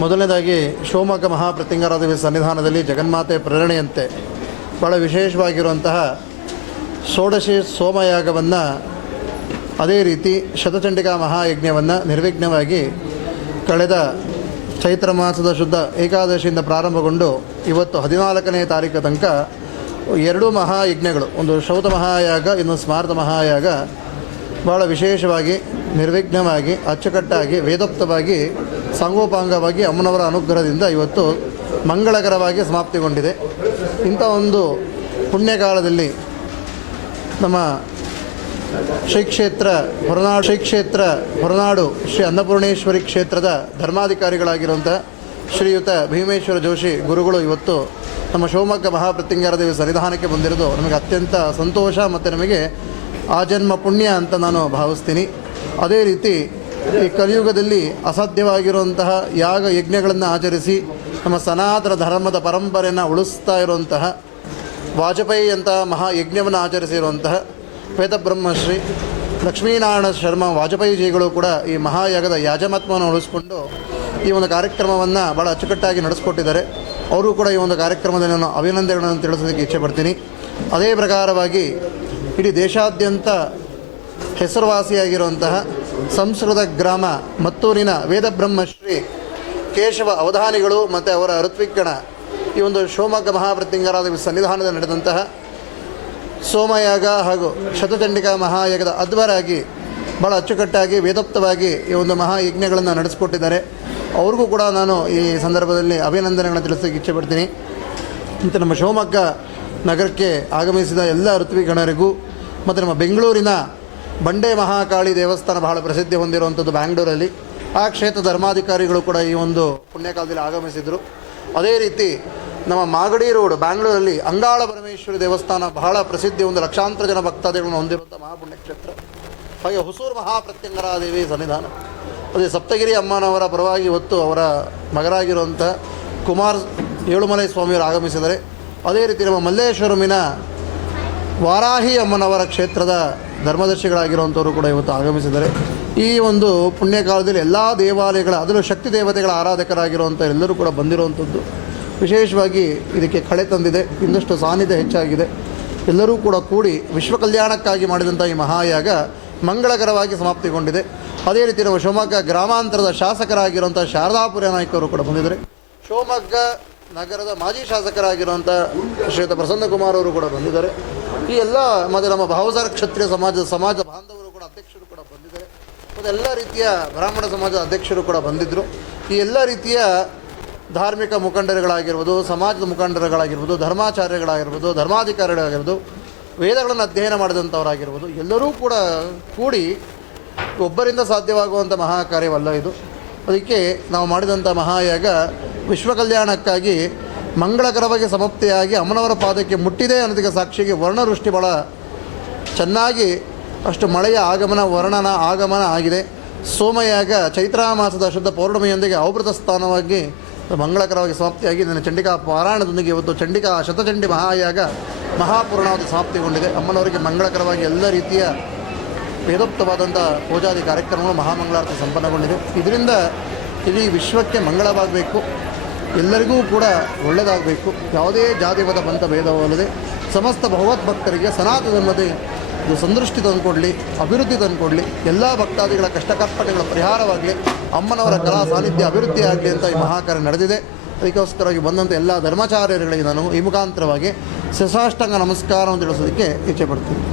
ಮೊದಲನೇದಾಗಿ ಶಿವಮೊಗ್ಗ ಮಹಾಪ್ರತಿಂಗರಾದೇವಿ ಸನ್ನಿಧಾನದಲ್ಲಿ ಜಗನ್ಮಾತೆ ಪ್ರೇರಣೆಯಂತೆ ಭಾಳ ವಿಶೇಷವಾಗಿರುವಂತಹ ಷೋಡಶಿ ಸೋಮಯಾಗವನ್ನು ಅದೇ ರೀತಿ ಶತಚಂಡಿಕಾ ಮಹಾಯಜ್ಞವನ್ನು ನಿರ್ವಿಘ್ನವಾಗಿ ಕಳೆದ ಚೈತ್ರ ಮಾಸದ ಶುದ್ಧ ಏಕಾದಶಿಯಿಂದ ಪ್ರಾರಂಭಗೊಂಡು ಇವತ್ತು ಹದಿನಾಲ್ಕನೇ ತಾರೀಕು ತನಕ ಎರಡೂ ಮಹಾಯಜ್ಞಗಳು, ಒಂದು ಶೌತ ಮಹಾಯಾಗ, ಇನ್ನೊಂದು ಸ್ಮಾರತ ಮಹಾಯಾಗ ಭಾಳ ವಿಶೇಷವಾಗಿ ನಿರ್ವಿಘ್ನವಾಗಿ, ಅಚ್ಚುಕಟ್ಟಾಗಿ, ವೇದೋಕ್ತವಾಗಿ ಸಾಂಗೋಪಾಂಗವಾಗಿ ಅಮ್ಮನವರ ಅನುಗ್ರಹದಿಂದ ಇವತ್ತು ಮಂಗಳಕರವಾಗಿ ಸಮಾಪ್ತಿಗೊಂಡಿದೆ. ಇಂಥ ಒಂದು ಪುಣ್ಯಕಾಲದಲ್ಲಿ ನಮ್ಮ ಶ್ರೀ ಕ್ಷೇತ್ರ ಹೊರನಾಡು ಶ್ರೀ ಕ್ಷೇತ್ರ ಹೊರನಾಡು ಶ್ರೀ ಅನ್ನಪೂರ್ಣೇಶ್ವರಿ ಕ್ಷೇತ್ರದ ಧರ್ಮಾಧಿಕಾರಿಗಳಾಗಿರುವಂಥ ಶ್ರೀಯುತ ಭೀಮೇಶ್ವರ ಜೋಶಿ ಗುರುಗಳು ಇವತ್ತು ನಮ್ಮ ಶಿವಮೊಗ್ಗ ಮಹಾಪ್ರತಿಂಗಾರದೇವಿ ಸನ್ನಿಧಾನಕ್ಕೆ ಬಂದಿರೋದು ನಮಗೆ ಅತ್ಯಂತ ಸಂತೋಷ ಮತ್ತು ನಮಗೆ ಆ ಜನ್ಮ ಪುಣ್ಯ ಅಂತ ನಾನು ಭಾವಿಸ್ತೀನಿ. ಅದೇ ರೀತಿ ಈ ಕಲಿಯುಗದಲ್ಲಿ ಅಸಾಧ್ಯವಾಗಿರುವಂತಹ ಯಾಗ ಯಜ್ಞಗಳನ್ನು ಆಚರಿಸಿ ನಮ್ಮ ಸನಾತನ ಧರ್ಮದ ಪರಂಪರೆಯನ್ನು ಉಳಿಸ್ತಾ ಇರುವಂತಹ ವಾಜಪೇಯಿ ಅಂತಹ ಮಹಾಯಜ್ಞವನ್ನು ಆಚರಿಸಿರುವಂತಹ ವೇದಬ್ರಹ್ಮಶ್ರೀ ಲಕ್ಷ್ಮೀನಾರಾಯಣ ಶರ್ಮ ವಾಜಪೇಯಿಜಿಗಳು ಕೂಡ ಈ ಮಹಾಯಾಗದ ಯಾಜಮಾತ್ಮವನ್ನು ಉಳಿಸ್ಕೊಂಡು ಈ ಒಂದು ಕಾರ್ಯಕ್ರಮವನ್ನು ಭಾಳ ಅಚ್ಚುಕಟ್ಟಾಗಿ ನಡೆಸ್ಕೊಟ್ಟಿದ್ದಾರೆ. ಅವರು ಕೂಡ ಈ ಒಂದು ಕಾರ್ಯಕ್ರಮದಲ್ಲಿ ನಾನು ಅಭಿನಂದನೆಗಳನ್ನು ತಿಳಿಸೋದಕ್ಕೆ ಇಚ್ಛೆ ಪಡ್ತೀನಿ. ಅದೇ ಪ್ರಕಾರವಾಗಿ ಇಡೀ ದೇಶಾದ್ಯಂತ ಹೆಸರುವಾಸಿಯಾಗಿರುವಂತಹ ಸಂಸ್ಕೃತ ಗ್ರಾಮ ಮತ್ತೂರಿನ ವೇದಬ್ರಹ್ಮಶ್ರೀ ಕೇಶವ ಅವಧಾನಿಗಳು ಮತ್ತು ಅವರ ಋತ್ವಿಕ್ಕಣ ಈ ಒಂದು ಶಿವಮೊಗ್ಗ ಮಹಾಪ್ರತಿಂಗರಾದ ಸನ್ನಿಧಾನದಲ್ಲಿ ನಡೆದಂತಹ ಸೋಮಯಾಗ ಹಾಗೂ ಶತಚಂಡಿಕಾ ಮಹಾಯಾಗದ ಅದ್ವರಾಗಿ ಭಾಳ ಅಚ್ಚುಕಟ್ಟಾಗಿ, ವೇದೋಕ್ತವಾಗಿ ಈ ಒಂದು ಮಹಾಯಜ್ಞಗಳನ್ನು ನಡೆಸಿಕೊಟ್ಟಿದ್ದಾರೆ. ಅವ್ರಿಗೂ ಕೂಡ ನಾನು ಈ ಸಂದರ್ಭದಲ್ಲಿ ಅಭಿನಂದನೆಗಳನ್ನು ತಿಳಿಸೋಕ್ಕೆ ಇಚ್ಛೆ ಪಡ್ತೀನಿ ಮತ್ತು ನಮ್ಮ ಶಿವಮೊಗ್ಗ ನಗರಕ್ಕೆ ಆಗಮಿಸಿದ ಎಲ್ಲ ಋತ್ವಿಗಣರಿಗೂ ಮತ್ತು ನಮ್ಮ ಬೆಂಗಳೂರಿನ ಬಂಡೆ ಮಹಾಕಾಳಿ ದೇವಸ್ಥಾನ ಬಹಳ ಪ್ರಸಿದ್ಧಿ ಹೊಂದಿರುವಂಥದ್ದು ಬ್ಯಾಂಗ್ಳೂರಲ್ಲಿ. ಆ ಕ್ಷೇತ್ರ ಧರ್ಮಾಧಿಕಾರಿಗಳು ಕೂಡ ಈ ಒಂದು ಪುಣ್ಯಕಾಲದಲ್ಲಿ ಆಗಮಿಸಿದರು. ಅದೇ ರೀತಿ ನಮ್ಮ ಮಾಗಡಿ ರೋಡ್ ಬ್ಯಾಂಗ್ಳೂರಲ್ಲಿ ಅಂಗಾಳ ಪರಮೇಶ್ವರಿ ದೇವಸ್ಥಾನ ಬಹಳ ಪ್ರಸಿದ್ಧಿ ಒಂದು ಲಕ್ಷಾಂತರ ಜನ ಭಕ್ತಾದಿಗಳನ್ನು ಹೊಂದಿರುವಂಥ ಮಹಾಪುಣ್ಯ ಕ್ಷೇತ್ರ ಹಾಗೆ ಹೊಸೂರು ಮಹಾಪ್ರತ್ಯಂಗರಾದೇವಿ ಸನ್ನಿಧಾನ. ಅದೇ ಸಪ್ತಗಿರಿ ಅಮ್ಮನವರ ಪರವಾಗಿ ಇವತ್ತು ಅವರ ಮಗರಾಗಿರುವಂಥ ಕುಮಾರ್ ಏಳುಮಲೈ ಸ್ವಾಮಿಯವರು ಆಗಮಿಸಿದರೆ ಅದೇ ರೀತಿ ನಮ್ಮ ಮಲ್ಲೇಶ್ವರಮಿನ ವಾರಾಹಿ ಅಮ್ಮನವರ ಕ್ಷೇತ್ರದ ಧರ್ಮದರ್ಶಿಗಳಾಗಿರುವಂಥವರು ಕೂಡ ಇವತ್ತು ಆಗಮಿಸಿದ್ದಾರೆ. ಈ ಒಂದು ಪುಣ್ಯಕಾಲದಲ್ಲಿ ಎಲ್ಲ ದೇವಾಲಯಗಳ ಅದರಲ್ಲೂ ಶಕ್ತಿ ದೇವತೆಗಳ ಆರಾಧಕರಾಗಿರುವಂಥ ಎಲ್ಲರೂ ಕೂಡ ಬಂದಿರುವಂಥದ್ದು ವಿಶೇಷವಾಗಿ ಇದಕ್ಕೆ ಕಳೆ ತಂದಿದೆ. ಇನ್ನಷ್ಟು ಸಾನ್ನಿಧ್ಯ ಹೆಚ್ಚಾಗಿದೆ. ಎಲ್ಲರೂ ಕೂಡ ಕೂಡಿ ವಿಶ್ವ ಕಲ್ಯಾಣಕ್ಕಾಗಿ ಮಾಡಿದಂಥ ಈ ಮಹಾಯಾಗ ಮಂಗಳಕರವಾಗಿ ಸಮಾಪ್ತಿಗೊಂಡಿದೆ. ಅದೇ ರೀತಿ ನಮ್ಮ ಶಿವಮೊಗ್ಗ ಗ್ರಾಮಾಂತರದ ಶಾಸಕರಾಗಿರುವಂಥ ಶಾರದಾಪುರ ನಾಯಕರು ಕೂಡ ಬಂದಿದ್ದಾರೆ. ಶಿವಮೊಗ್ಗ ನಗರದ ಮಾಜಿ ಶಾಸಕರಾಗಿರುವಂಥ ಶ್ರೀಯುತ ಪ್ರಸನ್ನಕುಮಾರ್ ಅವರು ಕೂಡ ಬಂದಿದ್ದಾರೆ. ಈ ಎಲ್ಲ ಮತ್ತು ನಮ್ಮ ಭಾವಸಾರ ಕ್ಷತ್ರಿಯ ಸಮಾಜದ ಸಮಾಜ ಬಾಂಧವರು ಕೂಡ, ಅಧ್ಯಕ್ಷರು ಕೂಡ ಬಂದಿದ್ದಾರೆ. ಮತ್ತು ಎಲ್ಲ ರೀತಿಯ ಬ್ರಾಹ್ಮಣ ಸಮಾಜದ ಅಧ್ಯಕ್ಷರು ಕೂಡ ಬಂದಿದ್ದರು ಈ ಎಲ್ಲ ರೀತಿಯ ಧಾರ್ಮಿಕ ಮುಖಂಡರುಗಳಾಗಿರ್ಬೋದು, ಸಮಾಜದ ಮುಖಂಡರುಗಳಾಗಿರ್ಬೋದು, ಧರ್ಮಾಚಾರ್ಯಗಳಾಗಿರ್ಬೋದು, ಧರ್ಮಾಧಿಕಾರಿಗಳಾಗಿರ್ಬೋದು, ವೇದಗಳನ್ನು ಅಧ್ಯಯನ ಮಾಡಿದಂಥವರಾಗಿರ್ಬೋದು, ಎಲ್ಲರೂ ಕೂಡ ಕೂಡಿ ಒಬ್ಬರಿಂದ ಸಾಧ್ಯವಾಗುವಂಥ ಮಹಾ ಕಾರ್ಯವಲ್ಲ ಇದು. ಅದಕ್ಕೆ ನಾವು ಮಾಡಿದಂಥ ಮಹಾಯಾಗ ವಿಶ್ವ ಕಲ್ಯಾಣಕ್ಕಾಗಿ ಮಂಗಳಕರವಾಗಿ ಸಮಾಪ್ತಿಯಾಗಿ ಅಮ್ಮನವರ ಪಾದಕ್ಕೆ ಮುಟ್ಟಿದೆ ಅನ್ನೋದಕ್ಕೆ ಸಾಕ್ಷಿಗೆ ವರ್ಣವೃಷ್ಟಿ ಭಾಳ ಚೆನ್ನಾಗಿ ಅಷ್ಟು ಮಳೆಯ ಆಗಮನ, ವರ್ಣನ ಆಗಮನ ಆಗಿದೆ. ಸೋಮಯಾಗ ಚೈತ್ರ ಮಾಸದ ಶುದ್ಧ ಪೌರ್ಣಮಿಯೊಂದಿಗೆ ಅವೃತ ಸ್ಥಾನವಾಗಿ ಮಂಗಳಕರವಾಗಿ ಸಮಾಪ್ತಿಯಾಗಿ ನನ್ನ ಚಂಡಿಕಾ ಪಾರಾಯಣದೊಂದಿಗೆ ಇವತ್ತು ಚಂಡಿಕಾ ಶತಚಂಡಿ ಮಹಾಯಾಗ ಮಹಾಪೂರ್ಣವಾದ ಸಮಾಪ್ತಿಗೊಂಡಿದೆ. ಅಮ್ಮನವರಿಗೆ ಮಂಗಳಕರವಾಗಿ ಎಲ್ಲ ರೀತಿಯ ವೇದೋಕ್ತವಾದಂಥ ಪೂಜಾದಿ ಕಾರ್ಯಕ್ರಮಗಳು ಮಹಾಮಂಗಳಾರತಿ ಸಂಪನ್ನಗೊಂಡಿದೆ. ಇದರಿಂದ ಇಡೀ ವಿಶ್ವಕ್ಕೆ ಮಂಗಳವಾಗಬೇಕು. ಎಲ್ಲರಿಗೂ ಕೂಡ ಒಳ್ಳೆಯದಾಗಬೇಕು ಯಾವುದೇ ಜಾತಿ ಮತ ಬಂತ ಭೇದವಲ್ಲದೆ ಸಮಸ್ತ ಭಗವದ್ಭಕ್ತರಿಗೆ ಸನಾತನ ಧರ್ಮದ ಇದು ಸಂದೃಷ್ಟಿ ತಂದುಕೊಡಲಿ, ಅಭಿವೃದ್ಧಿ ತಂದುಕೊಡಲಿ, ಎಲ್ಲ ಭಕ್ತಾದಿಗಳ ಕಷ್ಟಕರ್ಪಣೆಗಳ ಪರಿಹಾರವಾಗಲಿ, ಅಮ್ಮನವರ ಕಲಾ ಸಾನ್ನಿಧ್ಯ ಅಭಿವೃದ್ಧಿ ಆಗಲಿ ಅಂತ ಈ ಮಹಾಕಾರ್ಯ ನಡೆದಿದೆ. ಅದಕ್ಕೋಸ್ಕರವಾಗಿ ಬಂದಂಥ ಎಲ್ಲ ಧರ್ಮಾಚಾರ್ಯರುಗಳಿಗೆ ನಾನು ಈ ಮುಖಾಂತರವಾಗಿ ಶಶಾಷ್ಟಾಂಗ ನಮಸ್ಕಾರವನ್ನು ತಿಳಿಸೋದಕ್ಕೆ ಇಚ್ಛೆ ಪಡ್ತೀನಿ.